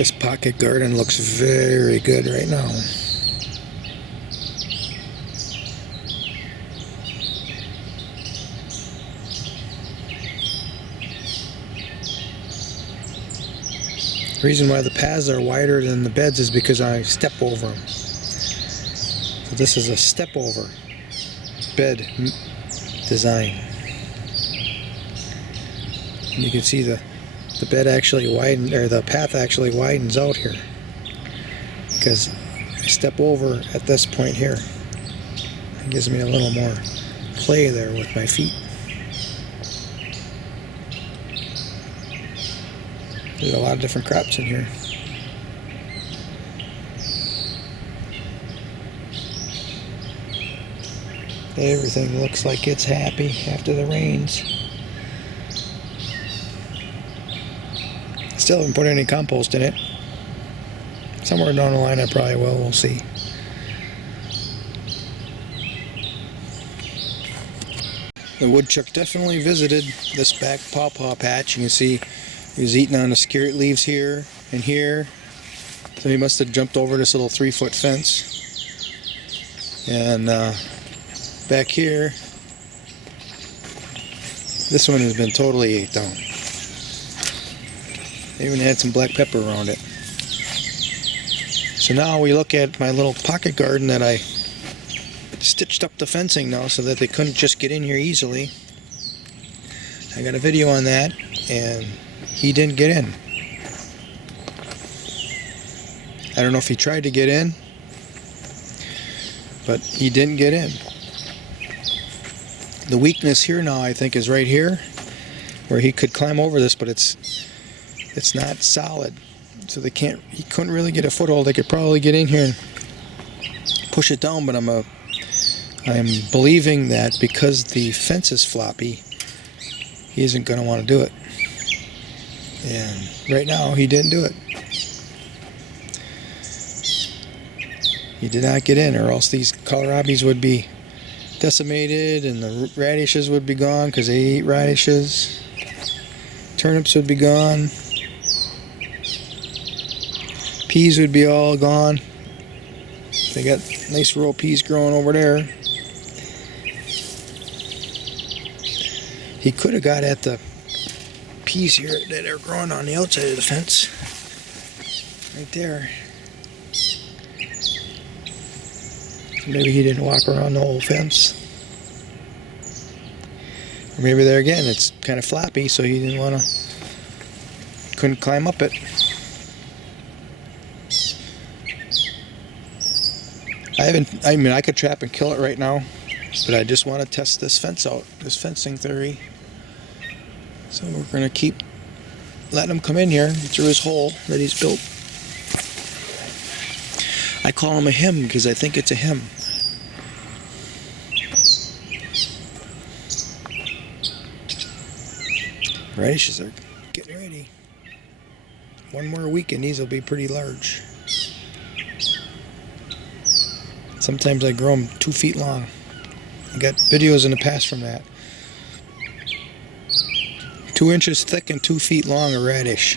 This pocket garden looks very good right now. The reason why the paths are wider than the beds is because I step over them. So this is a step over bed design. And you can see the bed actually widens, or the path actually widens out here because I step over at this point here. It gives me a little more play there with my feet. There's a lot of different crops in here. Everything looks like it's happy after the rains. Still haven't put any compost in it. Somewhere down the line I probably will, we'll see. The woodchuck definitely visited this back pawpaw patch. You can see he was eating on the skirret leaves here and here. So he must have jumped over this little 3-foot fence. And back here, this one has been totally ate down. They even had some black pepper around it. So now we look at my little pocket garden that I stitched up the fencing now so that they couldn't just get in here easily. I got a video on that, and he didn't get in. I don't know if he tried to get in, but he didn't get in. The weakness here now, I think, is right here, where he could climb over this, but it's not solid, so he couldn't really get a foothold. They could probably get in here and push it down, but I'm believing that because the fence is floppy, he isn't going to want to do it. And right now, he didn't do it. He did not get in, or else these kohlrabis would be decimated and the radishes would be gone because they eat radishes. Turnips would be gone. Peas would be all gone. They got a nice row of peas growing over there. He could have got at the peas here that are growing on the outside of the fence. Right there. Maybe he didn't walk around the whole fence. Or maybe there again, it's kind of floppy, so he didn't want to, couldn't climb up it. I could trap and kill it right now, but I just want to test this fence out, this fencing theory. So we're going to keep letting him come in here through his hole that he's built. I call him a him because I think it's a him. Radishes are getting ready. One more week and these will be pretty large. Sometimes I grow them 2 feet long. I got videos in the past from that. 2 inches thick and 2 feet long a radish.